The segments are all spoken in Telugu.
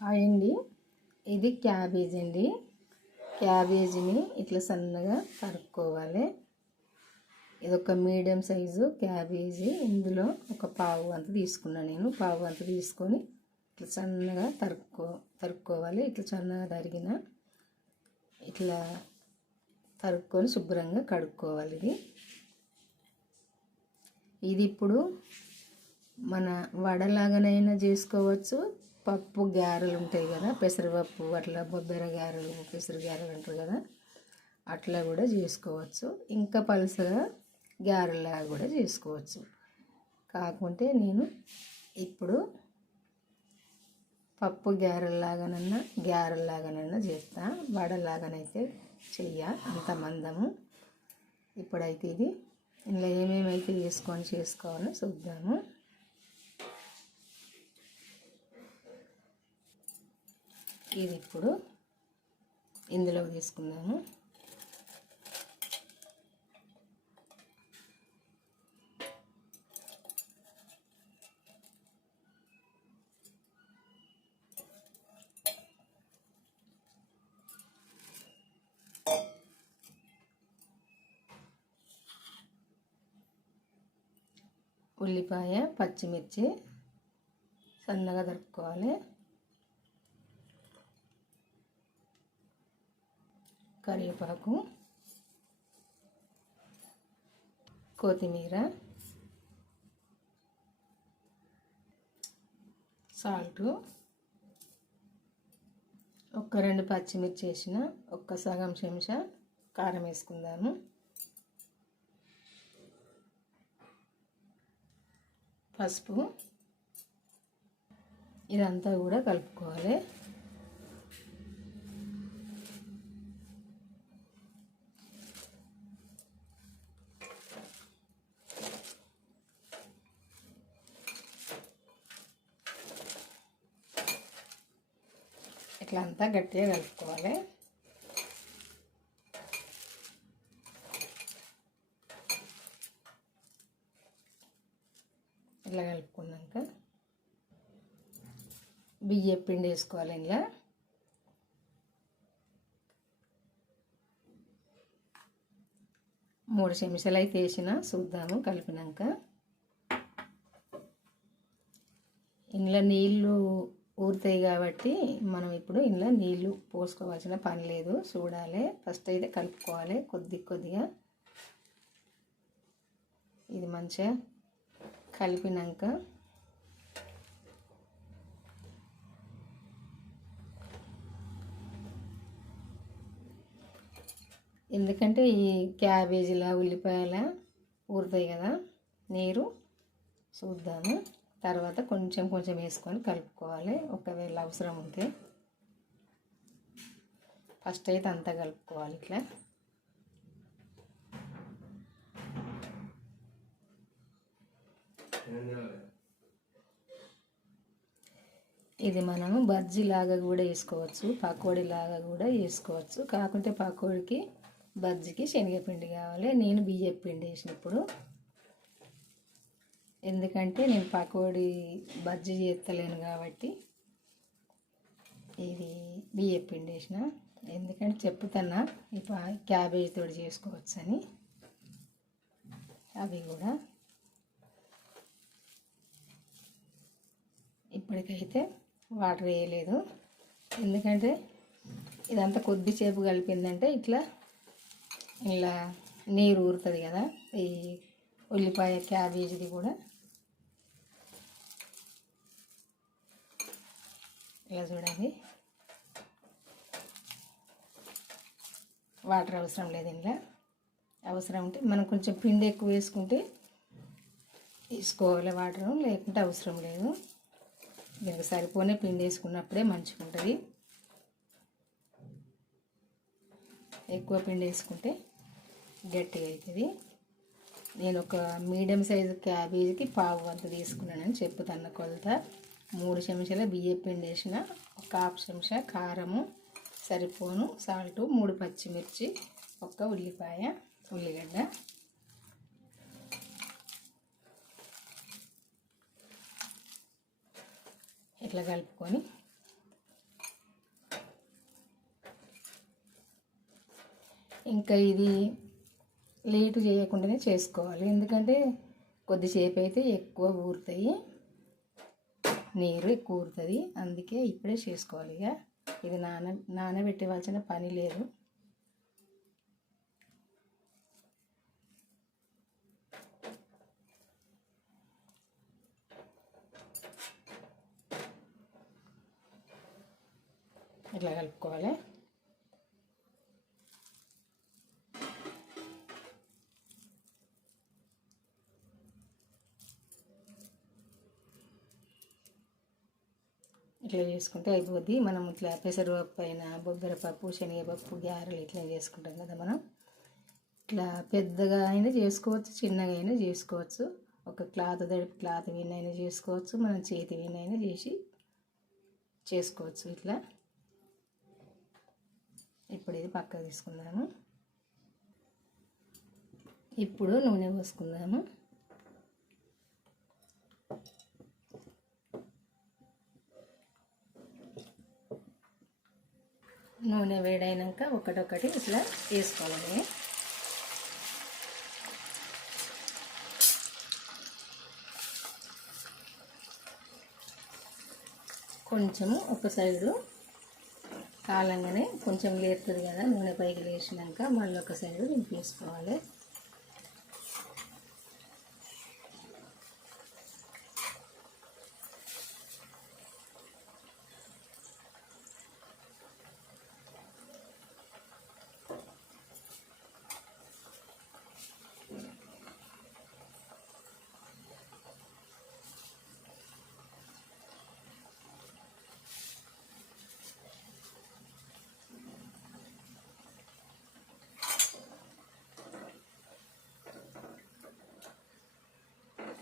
హాయ్ అండి. ఇది క్యాబేజీ అండి. క్యాబేజీని ఇట్లా సన్నగా తరుక్కోవాలి. ఇది ఒక మీడియం సైజు క్యాబేజీ. ఇందులో ఒక పావు అంత తీసుకున్నాను నేను. పావు అంత తీసుకొని ఇట్లా సన్నగా తరుక్కోవాలి. ఇట్లా సన్నగా తరిగిన ఇట్లా తరుక్కొని శుభ్రంగా కడుక్కోవాలి. ఇది ఇప్పుడు మన వడలాగానైనా చేసుకోవచ్చు. పప్పు గారెలు ఉంటాయి కదా, పెసరపప్పు అట్లా బొబ్బెర గారెలు, పెసర గారెలు అంటారు కదా, అట్లా కూడా చేసుకోవచ్చు. ఇంకా పలుసగా గారెలాగా కూడా చేసుకోవచ్చు. కాకుంటే నేను ఇప్పుడు పప్పు గారెల్లాగానన్నా చేస్తా. వడలాగానైతే చెయ్య అంత మందము. ఇప్పుడైతే ఇది ఇందులో ఏమేమైతే చేసుకోవాలో చూద్దాము. ఇది ఇప్పుడు ఇందులో తీసుకుందాము. ఉల్లిపాయ, పచ్చిమిర్చి సన్నగా తరుక్కోవాలి. కరివేపాకు, కొత్తిమీర, సాల్టు, ఒక 2 పచ్చిమిర్చి వేసిన, ఒక్క సగం చెంచా కారం వేసుకుందాము. పసుపు, ఇదంతా కూడా కలుపుకోవాలి. ఇట్లా అంతా గట్టిగా కలుపుకోవాలి. ఇట్లా కలుపుకున్నాక బియ్యం పిండి వేసుకోవాలి. ఇలా 3 చెంచాలు అయితే వేసిన చూద్దాము. కలిపినాక ఇందులో నీళ్ళు ఊరుతాయి కాబట్టి మనం ఇప్పుడు ఇందులో నీళ్ళు పోసుకోవాల్సిన పని లేదు. చూడాలి. ఫస్ట్ అయితే కలుపుకోవాలి కొద్దిగా. ఇది మంచిగా కలిపినాక ఎందుకంటే ఈ క్యాబేజీల ఉల్లిపాయల ఊరుతాయి కదా నీరు, చూద్దాము. తర్వాత కొంచెం వేసుకొని కలుపుకోవాలి ఒకవేళ అవసరం ఉంటే. ఫస్ట్ అయితే అంతా కలుపుకోవాలి ఇట్లా. ఇది మనము బజ్జీ లాగా కూడా వేసుకోవచ్చు, పకోడీ లాగా కూడా వేసుకోవచ్చు. కాకుంటే పకోడీకి బజ్జీకి శనగపిండి కావాలి. నేను బియ్యం పిండి వేసినప్పుడు, ఎందుకంటే నేను పకోడీ బజ్జీ చేస్తలేను కాబట్టి ఇది బియ్యం పిండి వేసిన. ఎందుకంటే చెప్తున్నా ఇప్పుడు క్యాబేజీ తోటి చేసుకోవచ్చు అని. అవి కూడా ఇప్పటికైతే వాటర్ వేయలేదు. ఎందుకంటే ఇదంతా కొద్దిసేపు కలిపిందంటే ఇలా నీరు ఊరుతుంది కదా. ఈ ఉల్లిపాయ క్యాబేజీది కూడా ఇలా చూడండి. వాటర్ అవసరం లేదు. ఇంట్లో అవసరం ఉంటే మనం కొంచెం పిండి ఎక్కువ వేసుకోవాలి వాటరు, లేకుంటే అవసరం లేదు. దీనికి సరిపోనే పిండి వేసుకున్నప్పుడే మంచిగా ఉంటుంది. ఎక్కువ పిండి వేసుకుంటే గట్టిగా అవుతుంది. నేను ఒక మీడియం సైజు క్యాబేజీకి పావు అంత తీసుకున్నానని చెప్పుతున్న కొలత. 3 చెంచాల బియ్యం పిండి వేసిన, ఒక 1/2 చెంచా కారము, సరిపోను సాల్టు, 3 పచ్చిమిర్చి, ఒక ఉల్లిగడ్డ. ఇట్లా కలుపుకొని ఇంకా ఇది లేటు చేయకుండానే చేసుకోవాలి, ఎందుకంటే కొద్దిసేపు అయితే ఎక్కువ ఊరుతాయి, నీరు ఎక్కువ ఊరుతుంది, అందుకే ఇప్పుడే చేసుకోవాలి. ఇక ఇది నానబెట్టవలసిన పని లేదు. ఇట్లా కలుపుకోవాలి. ఇట్లా చేసుకుంటే అయిపోద్ది. మనం ఇట్లా పెసరపప్పు అయినా బొబ్బరపప్పు శనగపప్పు గారెలు ఇట్లా చేసుకుంటాం కదా మనం. ఇట్లా పెద్దగా అయినా చేసుకోవచ్చు, చిన్నగా అయినా చేసుకోవచ్చు. ఒక క్లాత్ అయినా చేసుకోవచ్చు, మనం చేతి అయినా చేసుకోవచ్చు ఇట్లా. ఇప్పుడు ఇది పక్కకు తీసుకుందాము. ఇప్పుడు నూనె పోసుకుందాము. నూనె వేడైనాక ఒకటొకటి ఇట్లా వేసుకోవాలి. కొంచెము ఒక సైడు కాలంగానే కొంచెం లేస్తుంది కదా, నూనె పైకి లేచినాక మళ్ళీ ఒక సైడు దింపేసుకోవాలి.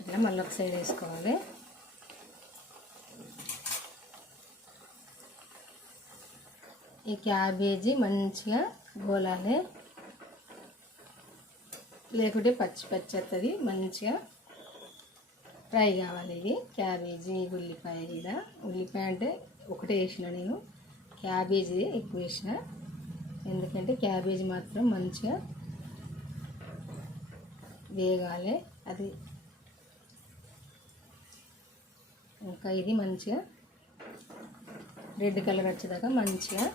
ఇట్లా మళ్ళీ ఒక సైడ్ వేసుకోవాలి. ఈ క్యాబేజీ మంచిగా గోలాలి, లేకుంటే పచ్చి వస్తుంది. మంచిగా ఫ్రై కావాలి. ఇది క్యాబేజీ ఉల్లిపాయ, ఇలా ఉల్లిపాయ అంటే ఒకటే వేసిన, నేను క్యాబేజీ ఎక్కువ వేసిన, ఎందుకంటే క్యాబేజీ మాత్రం మంచిగా వేగాలి. అది ఇంకా ఇది మంచిగా రెడ్ కలర్ వచ్చేదాకా మంచిగా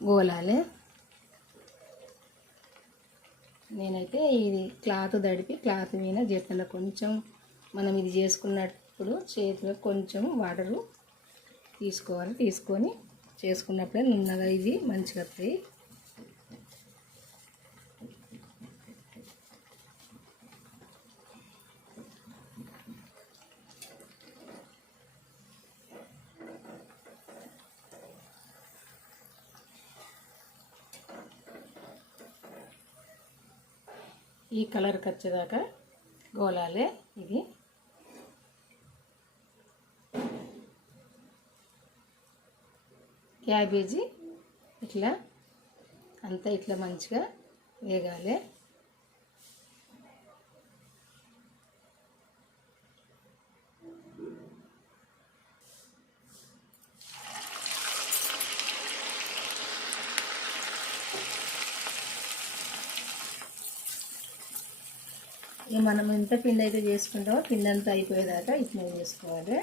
గోలాలి. నేనైతే ఇది క్లాత్ తడిపి క్లాత్ మీద చేతుల్లో కొంచెం మనం ఇది చేసుకున్నప్పుడు చేతిలో కొంచెం వాటరు తీసుకోవాలి. తీసుకొని చేసుకున్నప్పుడే నున్నగా ఇది మంచిగా వస్తాయి. ఈ కలర్కి వచ్చేదాకా గోలాలి. ఇది క్యాబేజీ ఇట్లా అంతా ఇట్లా మంచిగా వేగాలి. ఇక మనం ఎంత పిండి అయితే చేసుకుంటామో పిండి అంతా అయిపోయేదాకా ఇట్లా చేసుకోవాలి.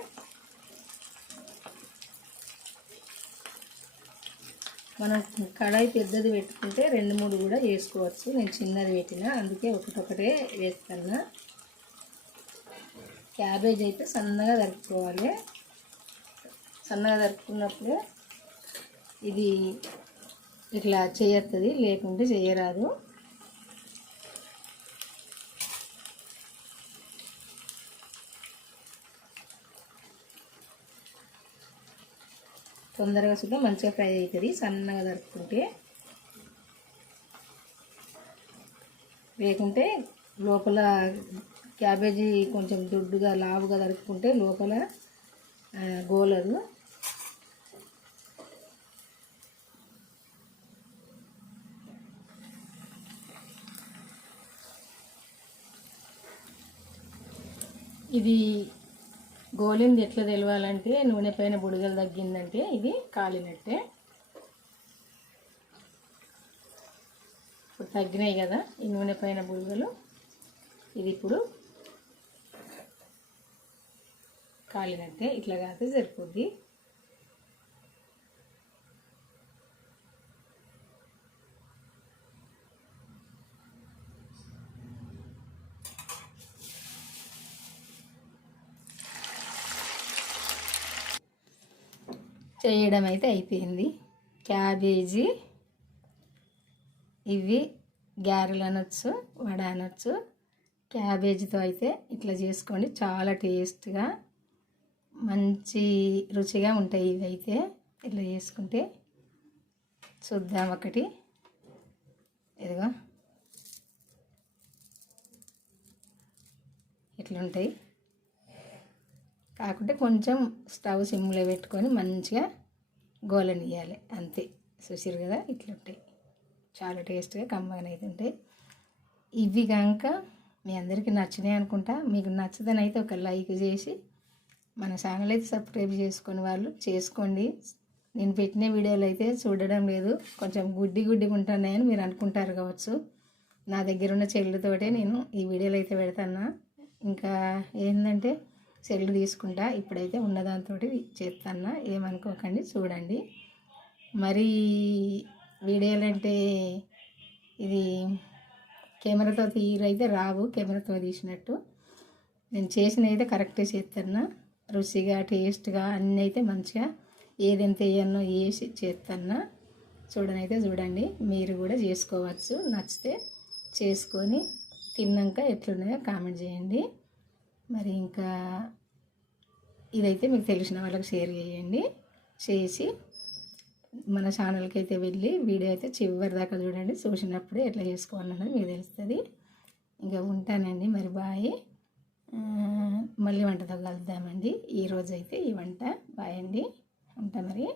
మనం కడాయి పెద్దది పెట్టుకుంటే 2-3 కూడా వేసుకోవచ్చు. నేను చిన్నది పెట్టిన, అందుకే ఒకటొకటే వేస్తున్నా. క్యాబేజ్ అయితే సన్నగా తరుపుకోవాలి. సన్నగా తరుపుకున్నప్పుడు ఇది ఇట్లా చేయొస్తుంది, లేకుంటే చేయరాదు. తొందరగా సుద్దా మంచిగా ఫ్రై అవుతుంది సన్నగా తరుపుకుంటే. లేకుంటే లోపల క్యాబేజీ కొంచెం దొడ్డుగా లావుగా తరుపుకుంటే లోపల గోలరు. ఇది గోలింది ఎట్లా తెలవాలంటే నూనె పైన బుడగలు తగ్గిందంటే ఇది కాలినట్టే. ఇప్పుడు తగ్గినాయి కదా ఈ నూనె పైన బుడగలు. ఇది ఇప్పుడు కాలినట్టే, ఇట్లా కాదు సరిపోద్ది. చేయడం అయితే అయిపోయింది. క్యాబేజీ, ఇవి గారెలు అనొచ్చు, వడ అనొచ్చు. క్యాబేజీతో అయితే ఇట్లా చేసుకోండి, చాలా టేస్ట్గా మంచి రుచిగా ఉంటాయి. ఇవి అయితే ఇట్లా చేసుకుంటే. చూద్దాం ఒకటి. ఇదిగో ఇట్లుంటాయి. కాకుంటే కొంచెం స్టవ్ సిమ్లో పెట్టుకొని మంచిగా గోలనియాలి అంతే. చూసిరు కదా ఇట్లుంటాయి, చాలా టేస్ట్గా కమ్మగా అయితే ఉంటాయి. ఇవి కనుక మీ అందరికీ నచ్చినాయి అనుకుంటా. మీకు నచ్చదనైతే ఒక లైక్ చేసి మన ఛానల్ అయితే సబ్స్క్రైబ్ చేసుకుని వాళ్ళు చేసుకోండి. నేను పెట్టిన వీడియోలు అయితే చూడడం లేదు, కొంచెం గుడ్డిగా ఉంటున్నాయని మీరు అనుకుంటారు కావచ్చు. నా దగ్గర ఉన్న చెల్లుతోటే నేను ఈ వీడియోలు అయితే పెడతాను. ఇంకా ఏంటంటే సెల్లు తీసుకుంటా, ఇప్పుడైతే ఉన్నదాంతో చేస్తాను, ఏమనుకోకండి. చూడండి మరి వీడియోలు అంటే ఇది కెమెరాతో తీరైతే రావు, కెమెరాతో తీసినట్టు. నేను చేసిన అయితే కరెక్టే చేస్తాను, రుచిగా టేస్ట్గా అన్నీ అయితే మంచిగా ఏదెంత వేయన్నో వేసి చేస్తాను. చూడండి, మీరు కూడా చేసుకోవచ్చు. నచ్చితే చేసుకొని తిన్నాక ఎట్లున్నాయో కామెంట్ చేయండి. మరి ఇంకా ఇదైతే మీకు తెలిసిన వాళ్ళకి షేర్ చేయండి. చేసి మన ఛానల్కి అయితే వెళ్ళి వీడియో అయితే చివరి దాకా చూడండి. చూసినప్పుడే ఎట్లా చేసుకోవాలన్నది మీకు తెలుస్తుంది. ఇంకా ఉంటానండి, మరి బాయ్. మళ్ళీ వంటతో కలుద్దామండి. ఈరోజు అయితే ఈ వంట. బాయ్ అండి, ఉంటా మరి.